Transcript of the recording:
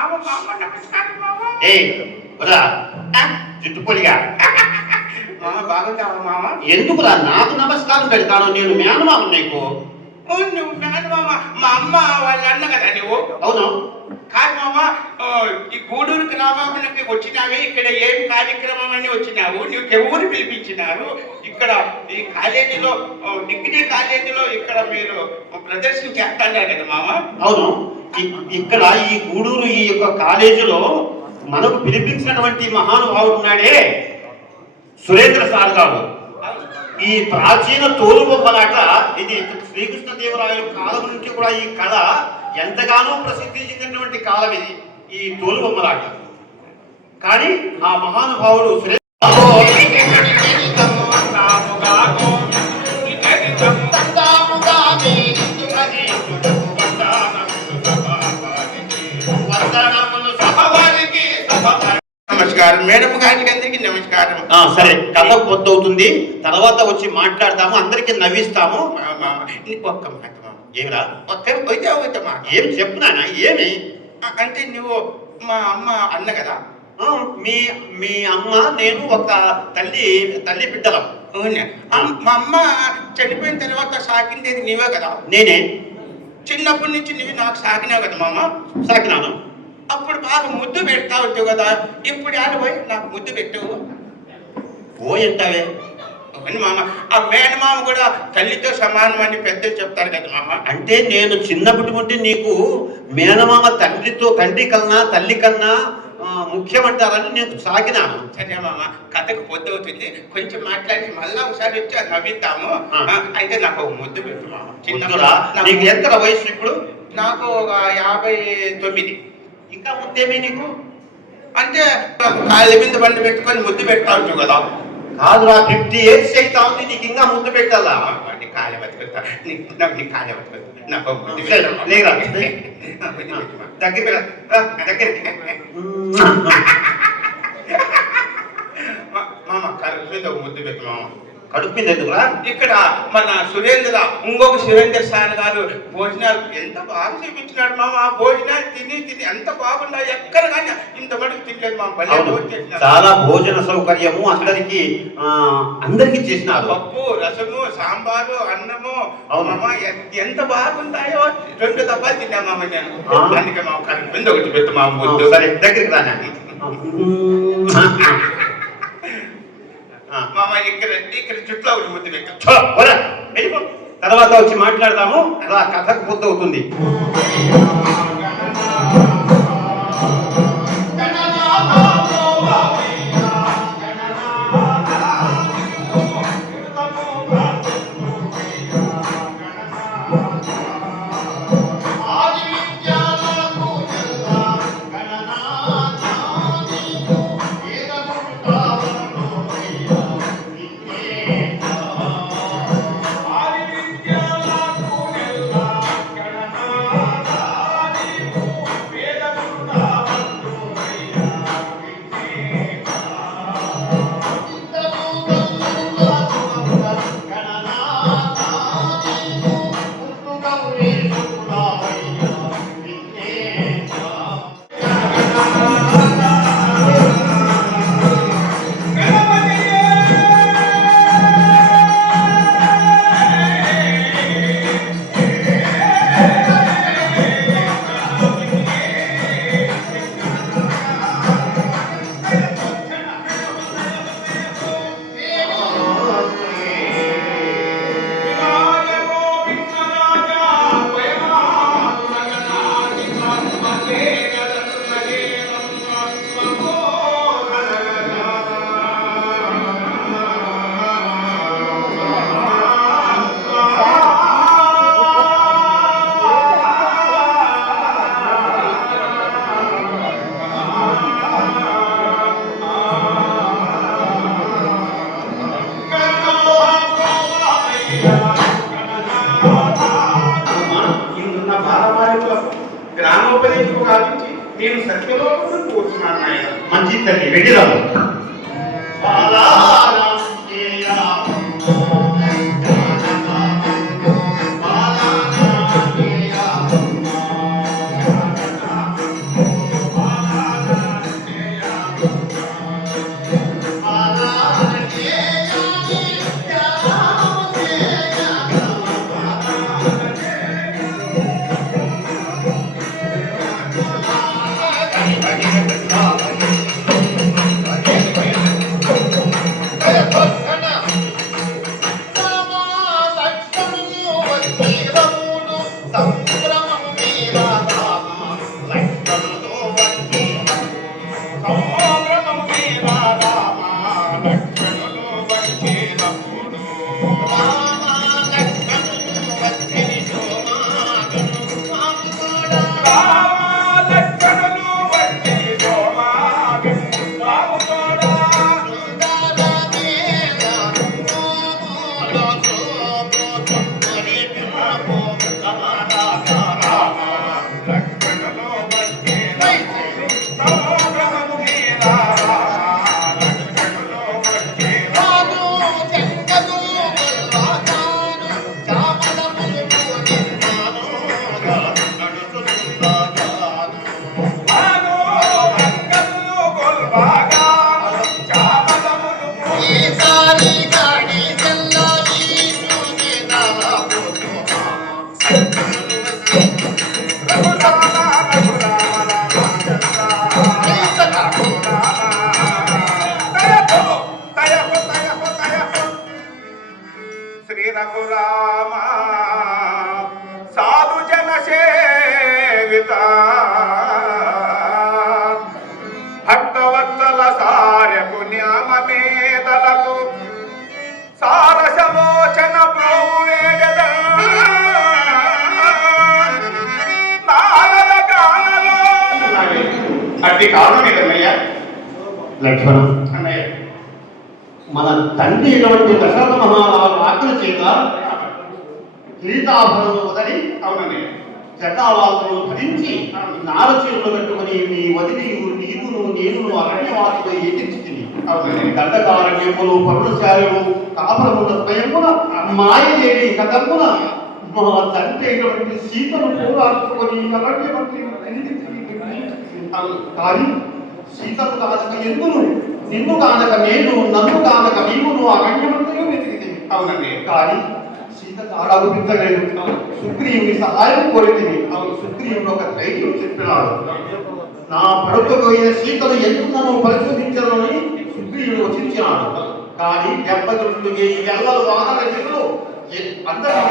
మామ మామ నమస్కారం మామ ఏ వదరా. చుట్టుపొలిగా మామ బాగుంటావా మామ? ఎందుకురా నాకు నమస్కారం పెడతాను నేను మేనమామ నీకు? నువ్వు కాదు మామ మా అమ్మ వాళ్ళ అన్న కదా నువ్వు అవును. కాదు మామ ఈ గూడూరు గ్రామానికి వచ్చినావే ఇక్కడ ఏం కార్యక్రమం అని వచ్చినావు? నీకు ఎవరు పిలిపించినారు? ఇక్కడ ఈ కాలేజీలో డిగ్రీ కాలేజీలో ఇక్కడ మీరు ప్రదర్శన చేస్తున్నారు కదా మామ? అవును. ఇక్కడ ఈ గూడూరు ఈ యొక్క కాలేజీలో మనకు పిలిపించినటువంటి మహానుభావుడు ఉన్నాడే సురేంద్ర సార్ గారు. ఈ ప్రాచీన తోలు బొమ్మలాట ఇది శ్రీకృష్ణదేవరాయల కాలం నుంచి కూడా ఈ కళ ఎంతగానో ప్రసిద్ధి చెందినటువంటి కాలం ఇది ఈ తోలు బొమ్మలాట కానీ ఆ మహానుభావుడు సురేంద్ర నమస్కారం. మేడం గారికి అందరికీ నమస్కారం. సరే కథ పొద్దవుతుంది తర్వాత వచ్చి మాట్లాడతాము అందరికి నవ్విస్తాము. మా- మా- ఒక్క మాట. ఏమిరా ఒక్క పోయితే మాట. ఏం చెప్పునానా ఏమి? అంటే నువ్వు మా అమ్మ అన్న కదా? మీ మీ అమ్మ నేను ఒక తల్లి తల్లి బిడ్డలం. మా అమ్మ చనిపోయిన తర్వాత సాకిండేది నీవే కదా? నేనే. చిన్నప్పటి నుంచి నువ్వు నాకు సాకినావు కదా మామ? సాకినాను. అప్పుడు బాగా ముద్దు పెడతా ఉంటావు కదా. ఇప్పుడు ఆడ పోయి నాకు ముద్దు పెట్టవు ఓ ఎంటావే అవును మామ. ఆ మేనమామ కూడా తల్లితో సమానం అని పెద్దలు చెప్తారు కదా మామ. అంటే నేను చిన్నప్పటి నుండి నీకు మేనమామ తండ్రితో తండ్రి కన్నా తల్లి కన్నా ముఖ్యమంటారని నేను సాగినాను. సరే మామ. కథకు పొద్దు అవుతుంది. కొంచెం మాట్లాడి మళ్ళా ఒకసారి వచ్చి నవ్విద్దాము. అయితే నాకు ఒక ముద్దు పెట్టు మామ. నాకు- నీకు ఎంత వయసు ఇప్పుడు? నాకు ఒక యాభై తొమ్మిది. ఇంకా ముద్దేమి నీకు? అంటే కాళ్ళ మీద బండి పెట్టుకొని ముద్దు పెట్టా ఉంటావు కదా. కాదురా ఫిఫ్టీ ఇయర్స్ అవుతా ఉంది నీకు ఇంకా ముద్దు పెట్టాలా? నీ కాళ్ళ బతుకుతా నీ నాకు నీ కాళ్ళ బతుకుతా నాకు ముద్దు మామ. దగ్గర దగ్గర మామ కడుపు మీద ఒక ముద్దు పెట్టు మామ. కడుపు మీద ఎందుకురా ఇక్కడ మన సురేంద్ర ఇంకొక సురేంద్ర సార్ గారు భోజనాలు ఎంత బాగా చూపించినాడు మామ? ఆ భోజనాలు తిని తిని ఎంత బాగున్నాయి? ఎక్కడ కానీ ఇంత మటుకు తినలేదు మా చేసినారు. చాలా భోజన సౌకర్యము అందరికి అందరికి చేసినారు. పప్పు రసము సాంబారు అన్నము. అవును. మామ ఎ- ఎంత బాగుంటాయో రెండు దఫా తిన్నా మామ నేను. అందుకే మా కడుపు ఒకటి పెట్టు మా సరే దగ్గరికి రానా మామ ఇక్కడ ఇక్కడ చుట్టూ పోరా, వెళ్ళిపో. తర్వాత వచ్చి మాట్లాడదాము రా కథకు పొద్దు అవుతుంది ఇందున్న బాలబాలికల గ్రామోపదేశం గావించి నేను సత్యలోకం కూర్చున్నాను ఆయన మంచి తల్లి వెళ్ళిరాము కారణం ఏదన్నయ్యా? లక్ష్మణం. అన్నయ్య. మన తండ్రి అయినటువంటి దశరథ మహారాజు ఆజ్ఞ చేత గీతాభరణం వదలి అవునన్నయ్య. జటావాసులను ధరించి నారచీరులు కట్టుకుని నీ వదిలి నీకును నేను అరణ్యవాసులు ఎదిర్చింది అవునండి. దండకారణ్యములు పరుణశాలలు కాపురముల స్వయమున మాయదేవి కథమున మా తండ్రి అయినటువంటి సీతను పోరాడుకొని అరణ్యమంత్రి కానీ సీతను కానక ఎందును? నిన్ను కానక నేను నన్ను కానక మీమును అరణ్యమంతయు వెతికింది అవునండి. కానీ సీత కాడాలు పెంచలేదు సుగ్రీవుని సహాయం కోరితిని. అవును సుగ్రీవుడు ఒక ధైర్యం చెప్పినాడు. నా పడుకోబోయిన సీతను ఎందుకు నన్ను పరిశోధించాలని అని వచించినాడు కానీ దెబ్బతులు ఈ ఎల్లలు వాహన అందరూ